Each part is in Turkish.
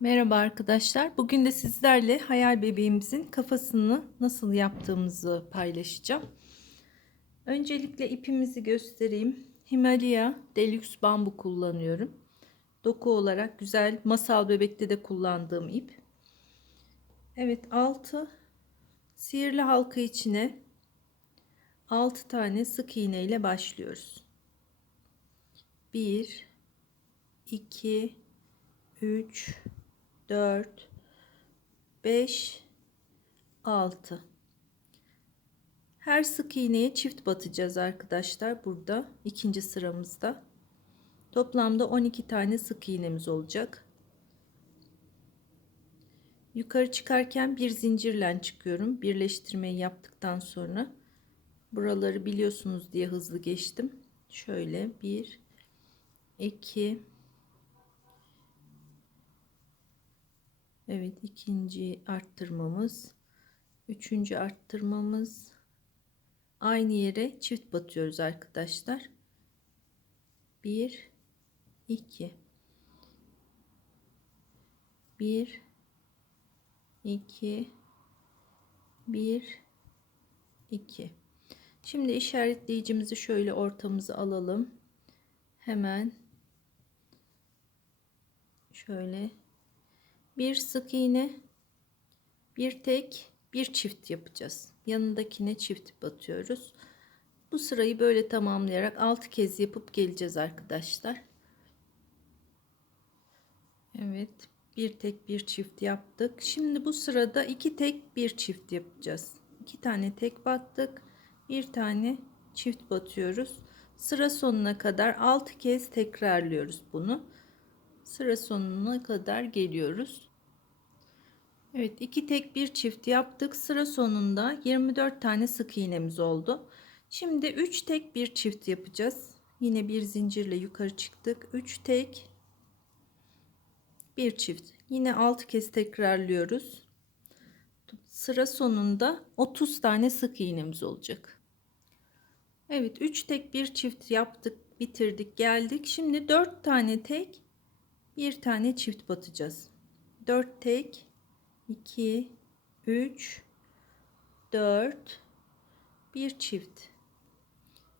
Merhaba arkadaşlar. Bugün de sizlerle hayal bebeğimizin kafasını nasıl yaptığımızı paylaşacağım. Öncelikle ipimizi göstereyim. Himalaya Deluxe bambu kullanıyorum. Doku olarak güzel masal bebekte de kullandığım ip. Evet altı sihirli halka içine 6 tane sık iğne ile başlıyoruz. 1 2 3 4 5 6 her sık iğneye çift batacağız arkadaşlar burada ikinci sıramızda. Toplamda 12 tane sık iğnemiz olacak. Yukarı çıkarken bir zincirle çıkıyorum birleştirmeyi yaptıktan sonra. Buraları biliyorsunuz diye hızlı geçtim. Şöyle 1 2 Evet ikinci arttırmamız. Üçüncü arttırmamız. Aynı yere çift batıyoruz arkadaşlar. Bir, iki, bir, iki, bir, iki. Şimdi işaretleyicimizi şöyle ortamıza alalım. Hemen şöyle bir sık iğne bir tek bir çift yapacağız. Yanındakine çift batıyoruz. Bu sırayı böyle tamamlayarak 6 kez yapıp geleceğiz arkadaşlar. Evet bir tek bir çift yaptık. Şimdi bu sırada iki tek bir çift yapacağız. İki tane tek battık bir tane çift batıyoruz. Sıra sonuna kadar 6 kez tekrarlıyoruz bunu. Sıra sonuna kadar geliyoruz Evet iki tek bir çift yaptık. Sıra sonunda 24 tane sık iğnemiz oldu. Şimdi 3 tek bir çift yapacağız. Yine bir zincirle yukarı çıktık. 3 tek bir çift. Yine 6 kez tekrarlıyoruz. Sıra sonunda 30 tane sık iğnemiz olacak. Evet 3 tek bir çift yaptık, bitirdik, geldik. Şimdi 4 tane tek, bir tane çift batacağız. 4 tek 2 3 4 bir çift.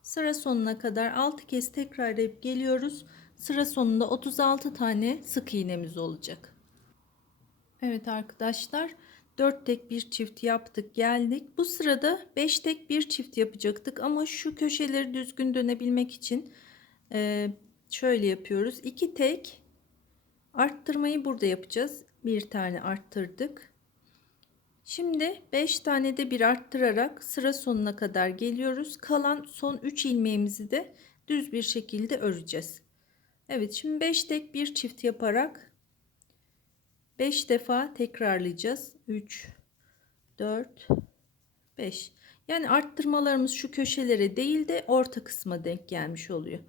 Sıra sonuna kadar 6 kez tekrar edip geliyoruz. Sıra sonunda 36 tane sık iğnemiz olacak. Evet arkadaşlar 4 tek bir çift yaptık geldik. Bu sırada 5 tek bir çift yapacaktık ama şu köşeleri düzgün dönebilmek için şöyle yapıyoruz. 2 tek arttırmayı burada yapacağız bir tane arttırdık. Şimdi 5 tane de bir arttırarak sıra sonuna kadar geliyoruz. Kalan son 3 ilmeğimizi de düz bir şekilde öreceğiz. Evet şimdi 5 tek bir çift yaparak 5 defa tekrarlayacağız. 3 4 5 yani arttırmalarımız şu köşelere değil de orta kısma denk gelmiş oluyor.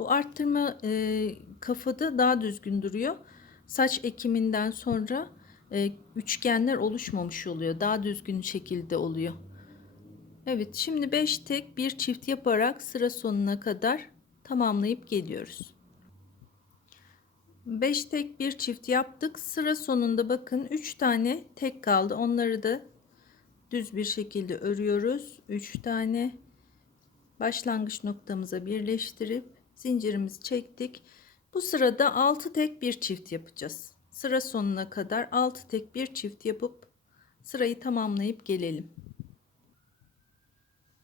Bu arttırma e, kafada daha düzgün duruyor. Saç ekiminden sonra e, üçgenler oluşmamış oluyor. Daha düzgün şekilde oluyor. Evet şimdi 5 tek bir çift yaparak sıra sonuna kadar tamamlayıp geliyoruz. 5 tek bir çift yaptık. Sıra sonunda bakın 3 tane tek kaldı. Onları da düz bir şekilde örüyoruz. 3 tane başlangıç noktamıza birleştirip zincirimizi çektik. Bu sırada 6 tek bir çift yapacağız. Sıra sonuna kadar 6 tek bir çift yapıp sırayı tamamlayıp gelelim.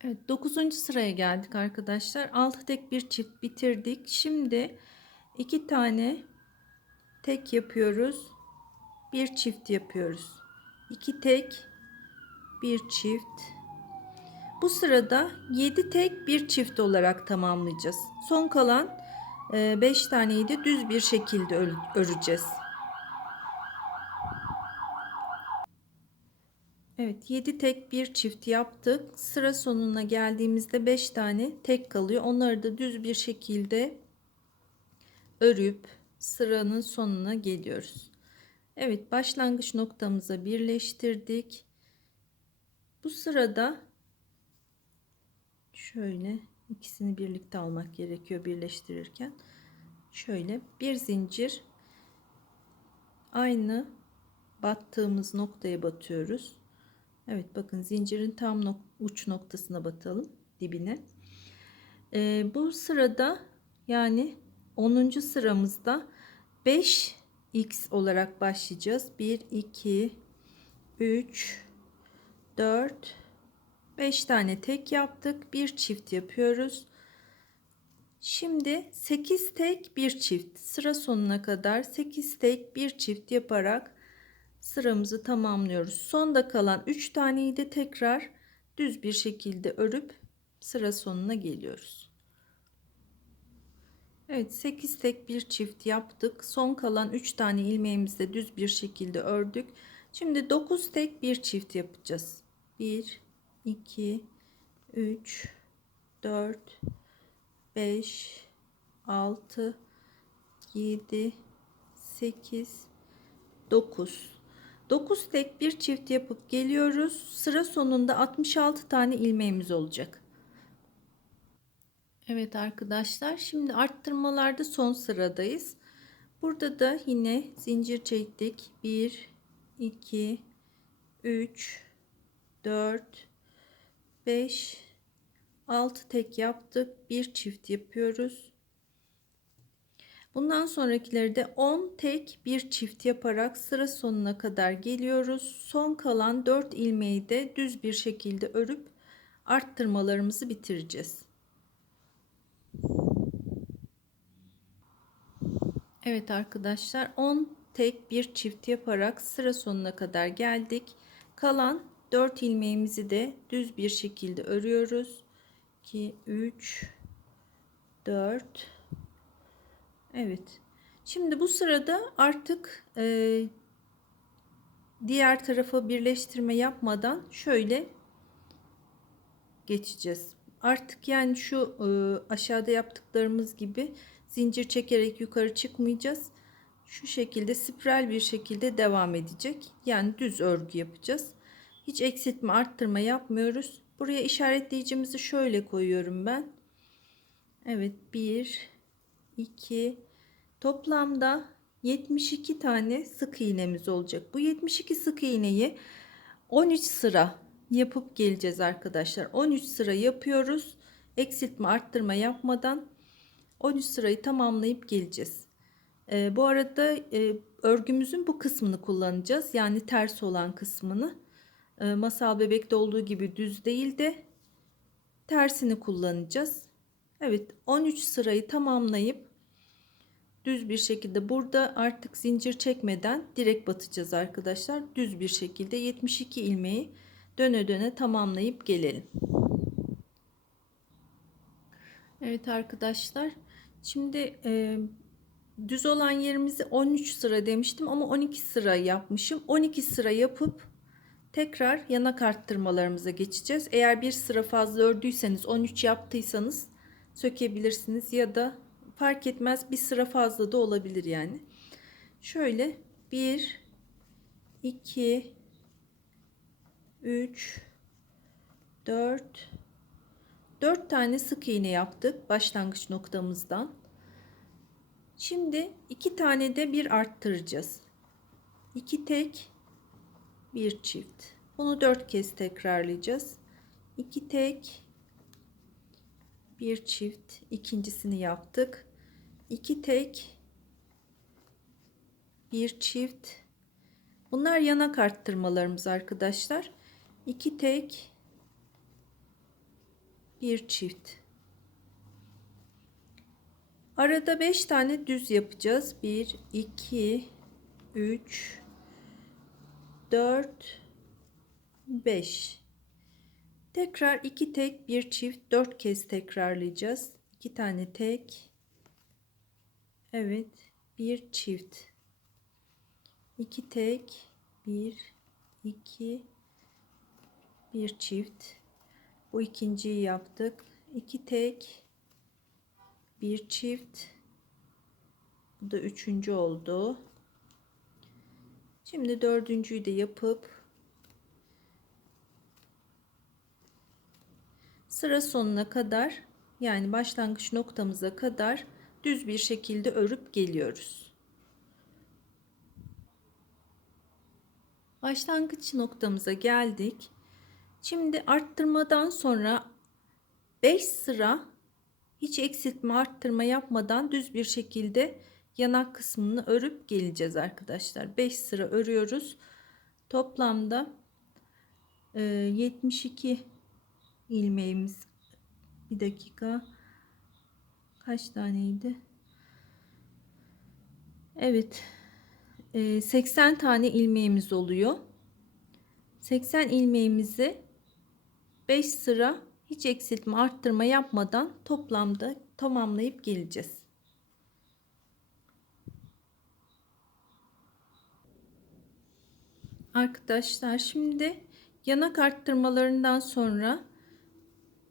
Evet 9. sıraya geldik arkadaşlar. 6 tek bir çift bitirdik. Şimdi 2 tane tek yapıyoruz. Bir çift yapıyoruz. 2 tek bir çift bu sırada 7 tek bir çift olarak tamamlayacağız. Son kalan 5 e, taneyi de düz bir şekilde öreceğiz. Evet 7 tek bir çift yaptık. Sıra sonuna geldiğimizde 5 tane tek kalıyor. Onları da düz bir şekilde örüp sıranın sonuna geliyoruz. Evet başlangıç noktamıza birleştirdik. Bu sırada şöyle ikisini birlikte almak gerekiyor birleştirirken şöyle bir zincir aynı battığımız noktaya batıyoruz. Evet bakın zincirin tam nok uç noktasına batalım dibine. Ee, bu sırada yani 10. sıramızda 5 x olarak başlayacağız. 1 2 3 4 5 tane tek yaptık. Bir çift yapıyoruz. Şimdi 8 tek bir çift sıra sonuna kadar 8 tek bir çift yaparak sıramızı tamamlıyoruz. Sonda kalan 3 taneyi de tekrar düz bir şekilde örüp sıra sonuna geliyoruz. Evet 8 tek bir çift yaptık. Son kalan 3 tane ilmeğimizi de düz bir şekilde ördük. Şimdi 9 tek bir çift yapacağız. 1 2 3 4 5 6 7 8 9 9 tek bir çift yapıp geliyoruz. Sıra sonunda 66 tane ilmeğimiz olacak. Evet arkadaşlar şimdi arttırmalarda son sıradayız. Burada da yine zincir çektik. 1 2 3 4 5 6 tek yaptık. Bir çift yapıyoruz. Bundan sonrakileri de 10 tek bir çift yaparak sıra sonuna kadar geliyoruz. Son kalan 4 ilmeği de düz bir şekilde örüp arttırmalarımızı bitireceğiz. Evet arkadaşlar 10 tek bir çift yaparak sıra sonuna kadar geldik. Kalan 4 ilmeğimizi de düz bir şekilde örüyoruz. 2 3 4 Evet. Şimdi bu sırada artık e, diğer tarafa birleştirme yapmadan şöyle geçeceğiz. Artık yani şu e, aşağıda yaptıklarımız gibi zincir çekerek yukarı çıkmayacağız. Şu şekilde spiral bir şekilde devam edecek. Yani düz örgü yapacağız. Hiç eksiltme arttırma yapmıyoruz. Buraya işaretleyicimizi şöyle koyuyorum ben. Evet 1 2 toplamda 72 tane sık iğnemiz olacak. Bu 72 sık iğneyi 13 sıra yapıp geleceğiz arkadaşlar. 13 sıra yapıyoruz. Eksiltme arttırma yapmadan 13 sırayı tamamlayıp geleceğiz. Ee, bu arada e, örgümüzün bu kısmını kullanacağız. Yani ters olan kısmını. E, masal bebekte olduğu gibi düz değil de tersini kullanacağız. Evet 13 sırayı tamamlayıp düz bir şekilde burada artık zincir çekmeden direkt batacağız arkadaşlar. Düz bir şekilde 72 ilmeği döne döne tamamlayıp gelelim. Evet arkadaşlar şimdi e, düz olan yerimizi 13 sıra demiştim ama 12 sıra yapmışım. 12 sıra yapıp tekrar yanak arttırmalarımıza geçeceğiz. Eğer bir sıra fazla ördüyseniz 13 yaptıysanız sökebilirsiniz ya da fark etmez bir sıra fazla da olabilir yani. Şöyle 1 2 3 4 4 tane sık iğne yaptık başlangıç noktamızdan. Şimdi iki tane de bir arttıracağız. 2 tek bir çift. Bunu 4 kez tekrarlayacağız. 2 tek bir çift ikincisini yaptık. 2 tek bir çift. Bunlar yanak arttırmalarımız arkadaşlar. 2 tek bir çift. Arada 5 tane düz yapacağız. 1 2 3 4 5 Tekrar 2 tek bir çift 4 kez tekrarlayacağız. 2 tane tek Evet bir çift 2 tek 1 2 bir çift bu ikinciyi yaptık. 2 tek bir çift bu da üçüncü oldu. Şimdi dördüncüyü de yapıp sıra sonuna kadar yani başlangıç noktamıza kadar düz bir şekilde örüp geliyoruz. Başlangıç noktamıza geldik. Şimdi arttırmadan sonra 5 sıra hiç eksiltme arttırma yapmadan düz bir şekilde yanak kısmını örüp geleceğiz arkadaşlar. 5 sıra örüyoruz. Toplamda e, 72 ilmeğimiz bir dakika kaç taneydi? Evet 80 e, tane ilmeğimiz oluyor. 80 ilmeğimizi 5 sıra hiç eksiltme arttırma yapmadan toplamda tamamlayıp geleceğiz. Arkadaşlar şimdi yanak arttırmalarından sonra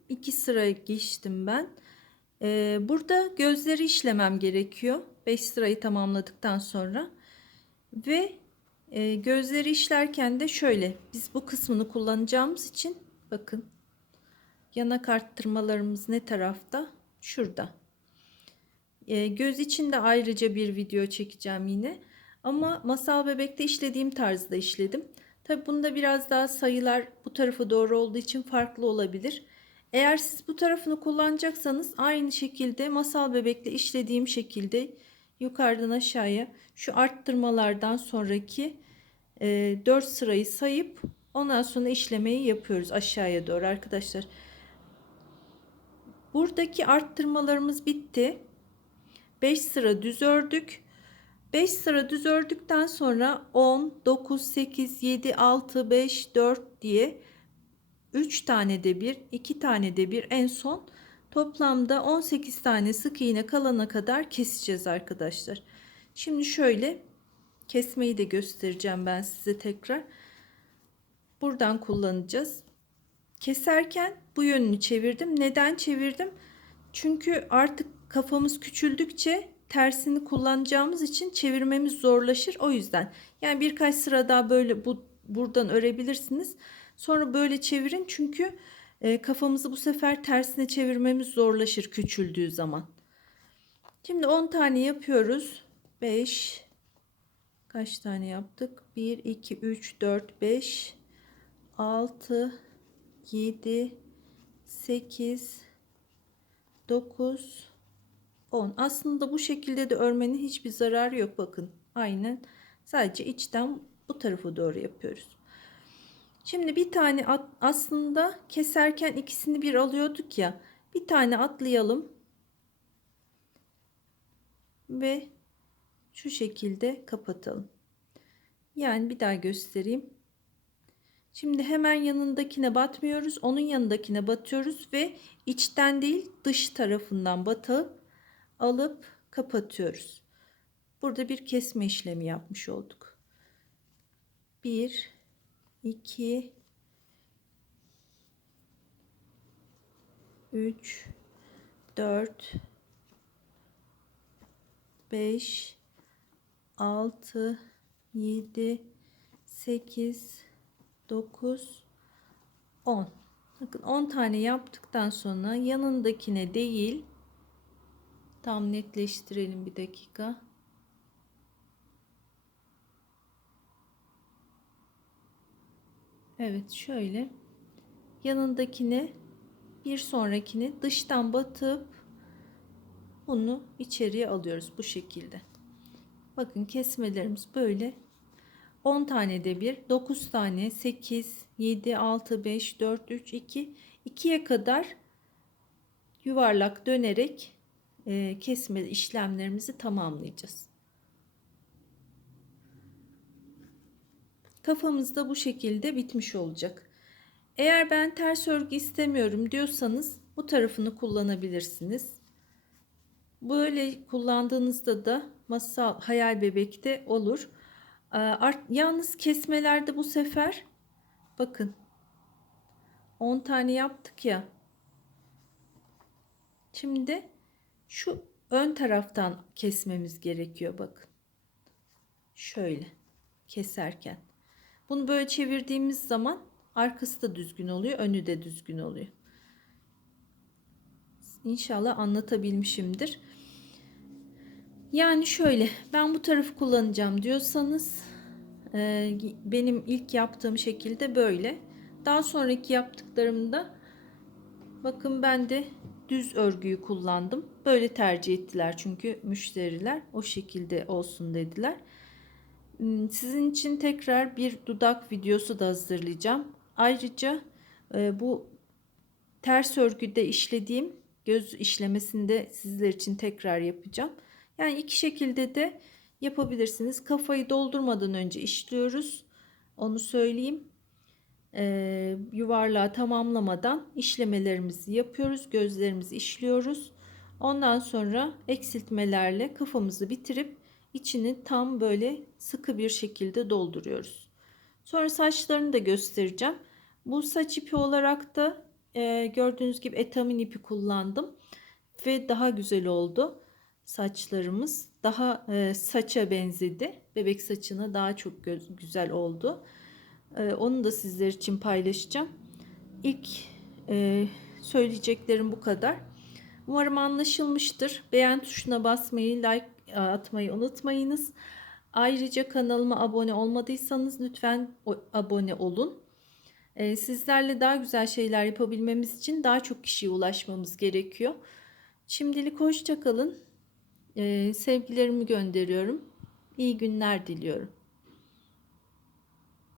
iki sıra geçtim ben. Ee, burada gözleri işlemem gerekiyor. 5 sırayı tamamladıktan sonra ve e, gözleri işlerken de şöyle biz bu kısmını kullanacağımız için bakın yanak arttırmalarımız ne tarafta şurada e, göz için de ayrıca bir video çekeceğim yine ama masal bebekte işlediğim tarzda işledim tabi bunda biraz daha sayılar bu tarafa doğru olduğu için farklı olabilir eğer siz bu tarafını kullanacaksanız aynı şekilde masal bebekle işlediğim şekilde yukarıdan aşağıya şu arttırmalardan sonraki e, 4 sırayı sayıp ondan sonra işlemeyi yapıyoruz aşağıya doğru arkadaşlar. Buradaki arttırmalarımız bitti. 5 sıra düz ördük. 5 sıra düz ördükten sonra 10, 9, 8, 7, 6, 5, 4 diye 3 tane de bir, 2 tane de bir en son Toplamda 18 tane sık iğne kalana kadar keseceğiz arkadaşlar. Şimdi şöyle kesmeyi de göstereceğim ben size tekrar. Buradan kullanacağız. Keserken bu yönünü çevirdim. Neden çevirdim? Çünkü artık kafamız küçüldükçe tersini kullanacağımız için çevirmemiz zorlaşır. O yüzden yani birkaç sıra daha böyle bu buradan örebilirsiniz. Sonra böyle çevirin çünkü e, kafamızı bu sefer tersine çevirmemiz zorlaşır küçüldüğü zaman. Şimdi 10 tane yapıyoruz. 5 kaç tane yaptık? 1 2 3 4 5 6 7 8 9 10 aslında bu şekilde de örmenin hiçbir zararı yok bakın aynen sadece içten bu tarafa doğru yapıyoruz Şimdi bir tane at, aslında keserken ikisini bir alıyorduk ya. Bir tane atlayalım. Ve şu şekilde kapatalım. Yani bir daha göstereyim. Şimdi hemen yanındakine batmıyoruz. Onun yanındakine batıyoruz ve içten değil dış tarafından batıp alıp kapatıyoruz. Burada bir kesme işlemi yapmış olduk. 1 2 3 4 5 6 7 8 9 10 bakın 10 tane yaptıktan sonra yanındakine değil tam netleştirelim bir dakika. Evet şöyle. Yanındakini bir sonrakini dıştan batıp bunu içeriye alıyoruz bu şekilde. Bakın kesmelerimiz böyle. 10 tane de bir 9 tane 8 7 6 5 4 3 2 2'ye kadar yuvarlak dönerek e, kesme işlemlerimizi tamamlayacağız. kafamızda bu şekilde bitmiş olacak. Eğer ben ters örgü istemiyorum diyorsanız bu tarafını kullanabilirsiniz. Böyle kullandığınızda da masal hayal bebekte olur. Art, yalnız kesmelerde bu sefer bakın 10 tane yaptık ya. Şimdi şu ön taraftan kesmemiz gerekiyor bakın. Şöyle keserken. Bunu böyle çevirdiğimiz zaman arkası da düzgün oluyor, önü de düzgün oluyor. İnşallah anlatabilmişimdir. Yani şöyle ben bu tarafı kullanacağım diyorsanız e, benim ilk yaptığım şekilde böyle. Daha sonraki yaptıklarımda bakın ben de düz örgüyü kullandım. Böyle tercih ettiler çünkü müşteriler o şekilde olsun dediler. Hmm, Sizin için tekrar bir dudak videosu da hazırlayacağım. Ayrıca e, bu ters örgüde işlediğim göz işlemesini de sizler için tekrar yapacağım. Yani iki şekilde de yapabilirsiniz. Kafayı doldurmadan önce işliyoruz. Onu söyleyeyim. Ee, yuvarlağı tamamlamadan işlemelerimizi yapıyoruz. Gözlerimizi işliyoruz. Ondan sonra eksiltmelerle kafamızı bitirip içini tam böyle sıkı bir şekilde dolduruyoruz. Sonra saçlarını da göstereceğim. Bu saç ipi olarak da e, gördüğünüz gibi etamin ipi kullandım ve daha güzel oldu saçlarımız daha e, saça benzedi bebek saçına daha çok güzel oldu e, onu da sizler için paylaşacağım ilk e, söyleyeceklerim bu kadar umarım anlaşılmıştır beğen tuşuna basmayı like atmayı unutmayınız ayrıca kanalıma abone olmadıysanız lütfen abone olun ee, Sizlerle daha güzel şeyler yapabilmemiz için daha çok kişiye ulaşmamız gerekiyor. Şimdilik hoşça kalın. Ee, Sevgilerimi gönderiyorum. İyi günler diliyorum.